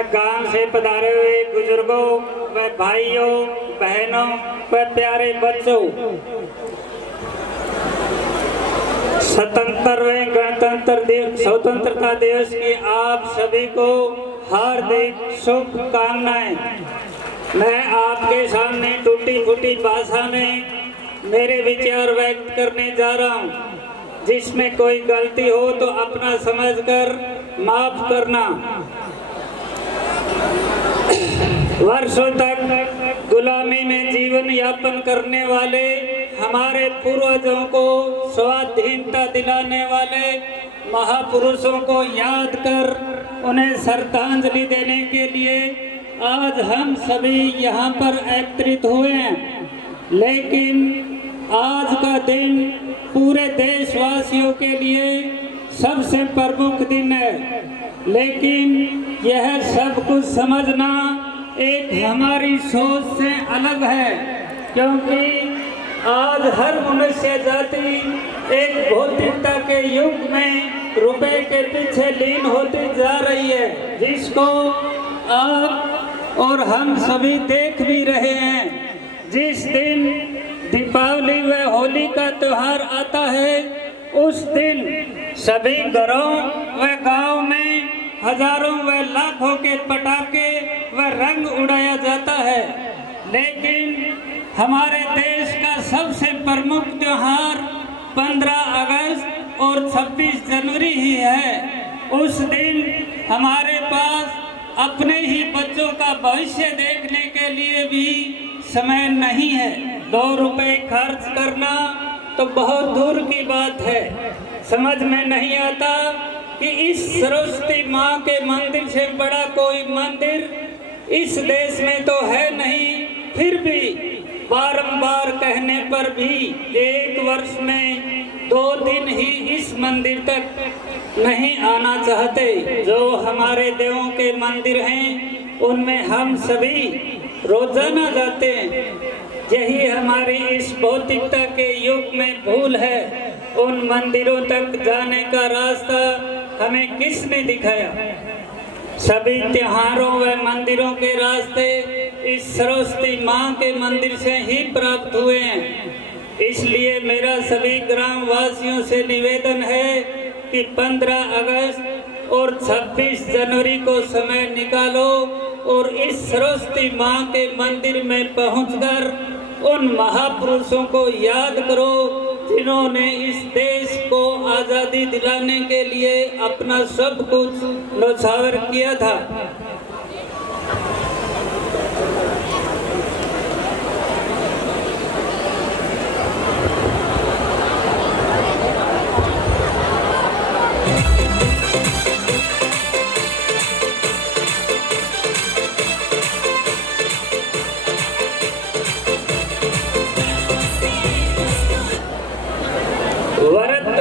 व गांव से पधारे हुए बुजुर्गों व भाइयों बहनों व प्यारे बच्चों, स्वतंत्रता दिवस की आप सभी को हार्दिक शुभकामनाएं। मैं आपके सामने टूटी फूटी भाषा में मेरे विचार व्यक्त करने जा रहा हूं। जिसमें कोई गलती हो तो अपना समझकर माफ करना। वर्षों तक गुलामी में जीवन यापन करने वाले हमारे पूर्वजों को स्वाधीनता दिलाने वाले महापुरुषों को याद कर उन्हें श्रद्धांजलि देने के लिए आज हम सभी यहाँ पर एकत्रित हुए हैं। लेकिन आज का दिन पूरे देशवासियों के लिए सबसे प्रमुख दिन है। लेकिन यह सब कुछ समझना एक हमारी सोच से अलग है, क्योंकि आज हर मनुष्य जाति एक भौतिकता के युग में रुपए के पीछे लीन होती जा रही है, जिसको आप और हम सभी देख भी रहे हैं। जिस दिन दीपावली व होली का त्योहार आता है, उस दिन सभी घरों व गांव में हजारों व लाखों के पटाखे व रंग उड़ाया जाता है। लेकिन हमारे देश का सबसे प्रमुख त्योहार 15 अगस्त और 26 जनवरी ही है। उस दिन हमारे पास अपने ही बच्चों का भविष्य देखने के लिए भी समय नहीं है। 2 रुपए खर्च करना तो बहुत दूर की बात है। समझ में नहीं आता कि इस सरस्वती माँ के मंदिर से बड़ा कोई मंदिर इस देश में तो है नहीं। फिर भी बारंबार कहने पर भी एक वर्ष में 2 दिन ही इस मंदिर तक नहीं आना चाहते। जो हमारे देवों के मंदिर हैं, उनमें हम सभी रोजाना जाते हैं। यही हमारी इस भौतिकता के युग में भूल है। उन मंदिरों तक जाने का रास्ता हमें किसने दिखाया? सभी त्योहारों व मंदिरों के रास्ते इस सरस्वती माँ के मंदिर से ही प्राप्त हुए हैं। इसलिए मेरा सभी ग्राम वासियों से निवेदन है कि 15 अगस्त और 26 जनवरी को समय निकालो और इस सरस्वती माँ के मंदिर में पहुंचकर उन महापुरुषों को याद करो, जिन्होंने इस देश को आज़ादी दिलाने के लिए अपना सब कुछ न्यौछावर किया था।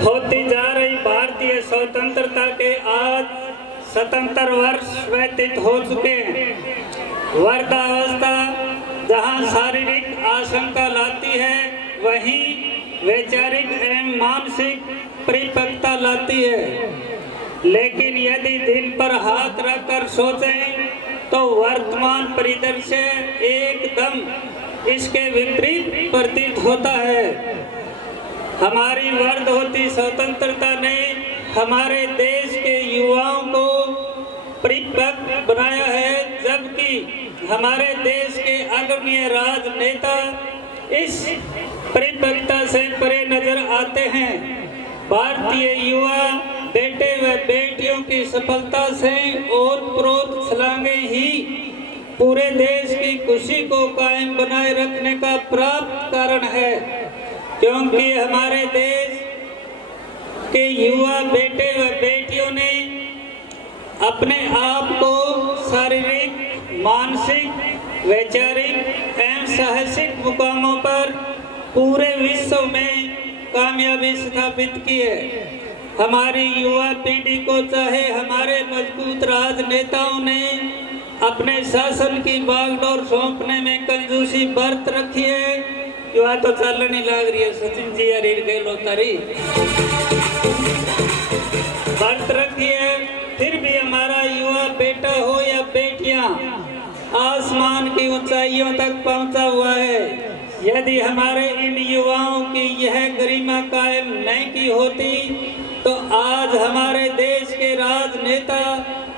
होती जा रही भारतीय स्वतंत्रता के आज 77 वर्ष व्यतीत हो चुके हैं। वृद्धावस्था जहां शारीरिक आशंका लाती है, वहीं वैचारिक एवं मानसिक परिपक्वता लाती है। लेकिन यदि दिल पर हाथ रखकर सोचें तो वर्तमान परिदृश्य एकदम इसके विपरीत प्रतीत होता है। हमारी वर्ध होती स्वतंत्रता ने हमारे देश के युवाओं को परिपक्व बनाया है, जबकि हमारे देश के अग्रणीय राजनेता इस परिपक्वता से परे नजर आते हैं। भारतीय युवा बेटे व बेटियों की सफलता से ओतप्रोत छलांगे ही पूरे देश की खुशी को कायम बनाए रखने का प्राप्त कारण है, क्योंकि हमारे देश के युवा बेटे व बेटियों ने अपने आप को शारीरिक, मानसिक, वैचारिक एवं साहसिक मुकामों पर पूरे विश्व में कामयाबी स्थापित की है। हमारी युवा पीढ़ी को चाहे हमारे मजबूत राजनेताओं ने अपने शासन की बागडोर सौंपने में कंजूसी बरत रखी है, युवा तो चलने लग रही है। सचिन जी अरीर गए तारी बरत रखी है, फिर भी हमारा युवा बेटा हो या बेटी आसमान की ऊंचाइयों तक पहुंचा हुआ है। यदि हमारे इन युवाओं की यह गरिमा कायम नहीं की होती तो आज हमारे देश के राजनेता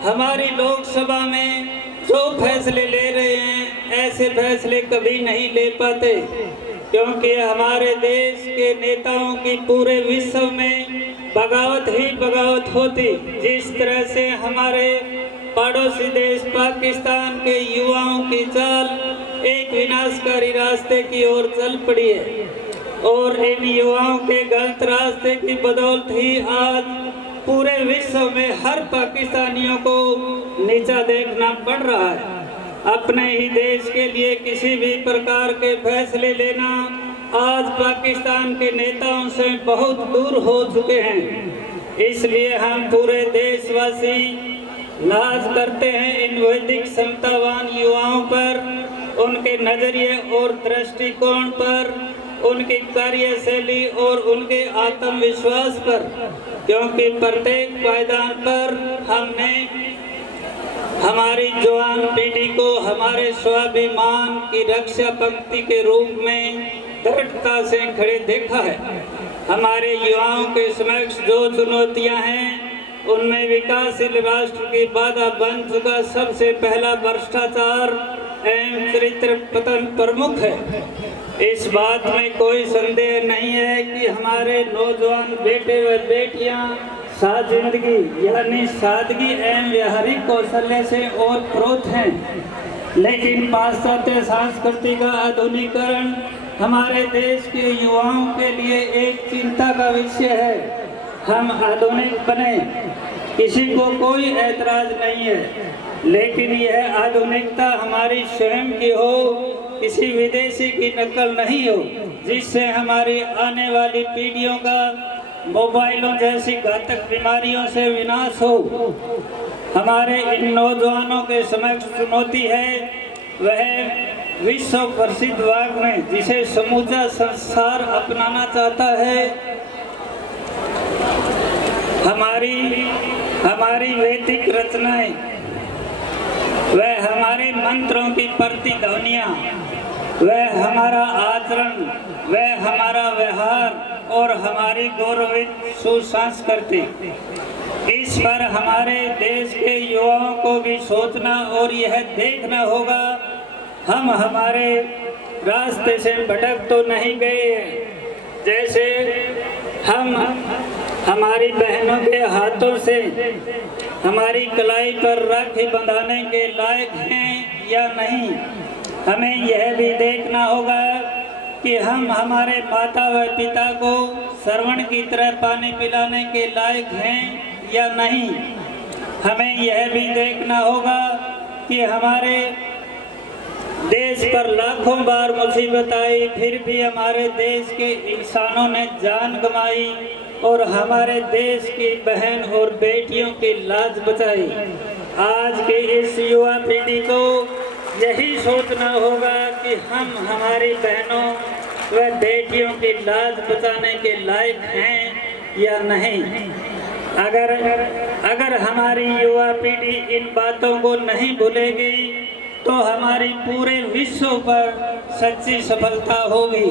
हमारी लोकसभा में जो फैसले ले रहे हैं ऐसे फैसले कभी नहीं ले पाते, क्योंकि हमारे देश के नेताओं की पूरे विश्व में बगावत ही बगावत होती। जिस तरह से हमारे पड़ोसी देश पाकिस्तान के युवाओं की चाल एक विनाशकारी रास्ते की ओर चल पड़ी है और इन युवाओं के गलत रास्ते की बदौलत ही आज पूरे विश्व में हर पाकिस्तानियों को नीचा देखना पड़ रहा है। अपने ही देश के लिए किसी भी प्रकार के फैसले लेना आज पाकिस्तान के नेताओं से बहुत दूर हो चुके हैं। इसलिए हम पूरे देशवासी नाज करते हैं इन वैदिक समतावान युवाओं पर, उनके नजरिए और दृष्टिकोण पर, उनकी कार्यशैली और उनके आत्मविश्वास पर, क्योंकि प्रत्येक पायदान पर हमने हमारी जवान पीढ़ी को हमारे स्वाभिमान की रक्षा पंक्ति के रूप में दृढ़ता से खड़े देखा है। हमारे युवाओं के समक्ष जो चुनौतियां हैं उनमें विकासशील राष्ट्र की बाधा बन चुका सबसे पहला भ्रष्टाचार एवं चरित्र पतन प्रमुख है। इस बात में कोई संदेह नहीं है कि हमारे नौजवान बेटे व बेटियां साथ जिंदगी यानी सादगी एवं व्यवहारिक कौशल्य से ओतप्रोत हैं, लेकिन पाश्चात्य संस्कृति का आधुनिकीकरण हमारे देश के युवाओं के लिए एक चिंता का विषय है। हम आधुनिक बने, किसी को कोई ऐतराज नहीं है, लेकिन यह आधुनिकता हमारी स्वयं की हो, किसी विदेशी की नकल नहीं हो, जिससे हमारी आने वाली पीढ़ियों का मोबाइलों जैसी घातक बीमारियों से विनाश हो। हमारे इन नौजवानों के समक्ष चुनौती है वह विश्व प्रसिद्ध वाग्मय जिसे समूचा संसार अपनाना चाहता है। हमारी वैदिक रचनाएं, वह हमारे मंत्रों की प्रतिध्वनियां, वह हमारा आचरण, वह हमारा व्यवहार और हमारी गौरवित सुसंस्कृति, इस पर हमारे देश के युवाओं को भी सोचना और यह देखना होगा हम हमारे रास्ते से भटक तो नहीं गए। जैसे हम हमारी बहनों के हाथों से हमारी कलाई पर राखी बंधाने के लायक हैं या नहीं, हमें यह भी देखना होगा कि हम हमारे माता व पिता को श्रवण की तरह पानी पिलाने के लायक हैं या नहीं। हमें यह भी देखना होगा कि हमारे देश पर लाखों बार मुसीबत आई फिर भी हमारे देश के इंसानों ने जान गंवाई और हमारे देश की बहन और बेटियों की लाज बचाई। आज के इस युवा पीढ़ी को यही सोचना होगा कि हम हमारी बहनों व बेटियों की लाज बचाने के लायक हैं या नहीं। अगर हमारी युवा पीढ़ी इन बातों को नहीं भूलेगी तो हमारी पूरे विश्व पर सच्ची सफलता होगी।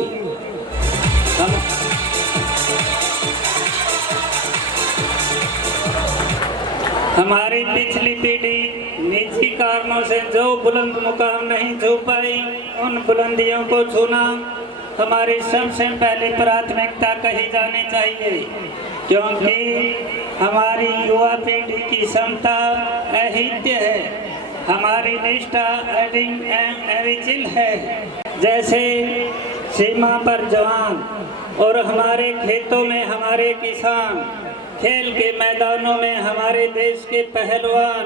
हमारी पिछली पीढ़ी निजी कारणों से जो बुलंद मुकाम नहीं छू पाई, उन बुलंदियों को छूना हमारी सबसे पहली प्राथमिकता कही जानी चाहिए, क्योंकि हमारी युवा पीढ़ी की क्षमता अहित्य है, हमारी निष्ठा अडिग एवं अविचल है। जैसे सीमा पर जवान और हमारे खेतों में हमारे किसान, खेल के मैदानों में हमारे देश के पहलवान,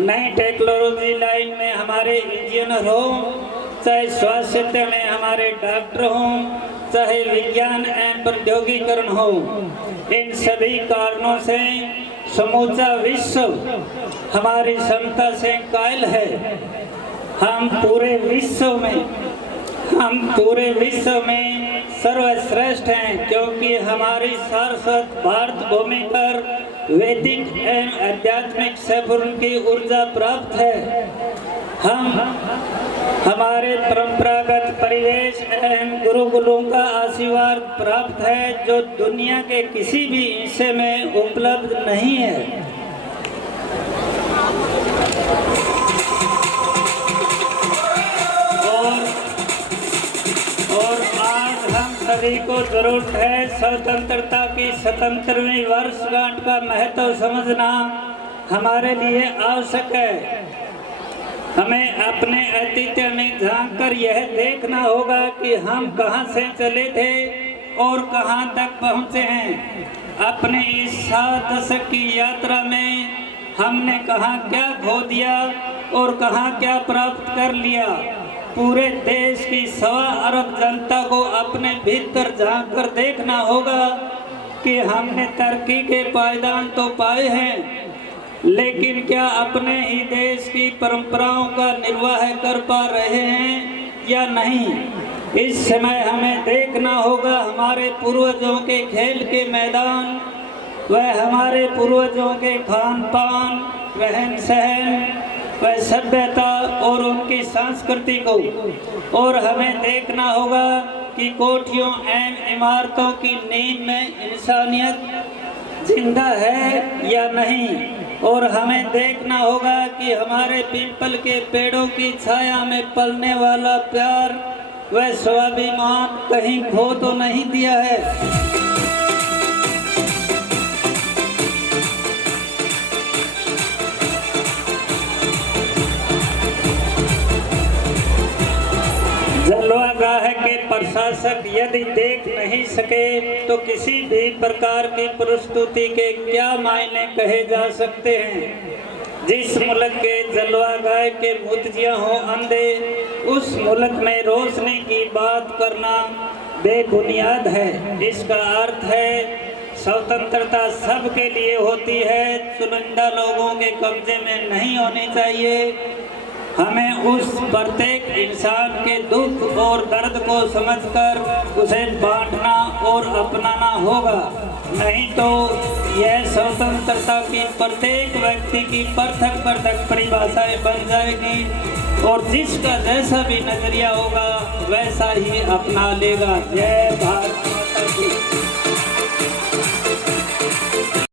नई टेक्नोलॉजी लाइन में हमारे इंजीनियर हों, चाहे स्वास्थ्य में हमारे डॉक्टर हों, चाहे विज्ञान एवं प्रौद्योगिकीकरण हो, इन सभी कारणों से समूचा विश्व हमारी क्षमता से कायल है। हम पूरे विश्व में हम पूरे विश्व में सर्वश्रेष्ठ हैं, क्योंकि हमारी सारस्वत भारत भूमि पर वैदिक एवं आध्यात्मिक से पूर्ण की ऊर्जा प्राप्त है। हम हमारे परंपरागत परिवेश एवं गुरुकुलों का आशीर्वाद प्राप्त है, जो दुनिया के किसी भी हिस्से में उपलब्ध नहीं है। और आज हम सभी को जरूरत है स्वतंत्रता की 77वीं वर्षगांठ का महत्व समझना हमारे लिए आवश्यक है। हमें अपने अतीत में झांक कर यह देखना होगा कि हम कहां से चले थे और कहां तक पहुंचे हैं। अपने इस 7 दशक की यात्रा में हमने कहां क्या खो दिया और कहां क्या प्राप्त कर लिया। पूरे देश की 1.25 अरब जनता को अपने भीतर झांक कर देखना होगा कि हमने तरक्की के पायदान तो पाए हैं, लेकिन क्या अपने ही देश की परंपराओं का निर्वाह कर पा रहे हैं या नहीं। इस समय हमें देखना होगा हमारे पूर्वजों के खेल के मैदान, वह हमारे पूर्वजों के खान पान, रहन सहन, वह सभ्यता और उनकी संस्कृति को। और हमें देखना होगा कि कोठियों एवं इमारतों की नींव में इंसानियत जिंदा है या नहीं। और हमें देखना होगा कि हमारे पीपल के पेड़ों की छाया में पलने वाला प्यार, वह स्वाभिमान कहीं खो तो नहीं दिया है। जलवागाह के प्रशासक यदि देख नहीं सके तो किसी भी प्रकार की प्रस्तुति के क्या मायने कहे जा सकते हैं। जिस मुल्क के जलवागाह के मुतजिया हो अंधे, उस मुल्क में रोशनी की बात करना बेबुनियाद है। इसका अर्थ है स्वतंत्रता सबके लिए होती है, चुनिंदा लोगों के कब्जे में नहीं होनी चाहिए। हमें उस प्रत्येक इंसान के दुख और दर्द को समझकर उसे बांटना और अपनाना होगा, नहीं तो यह स्वतंत्रता की प्रत्येक व्यक्ति की पृथक पृथक परिभाषाएं बन जाएगी और जिसका जैसा भी नजरिया होगा वैसा ही अपना लेगा। जय भारत।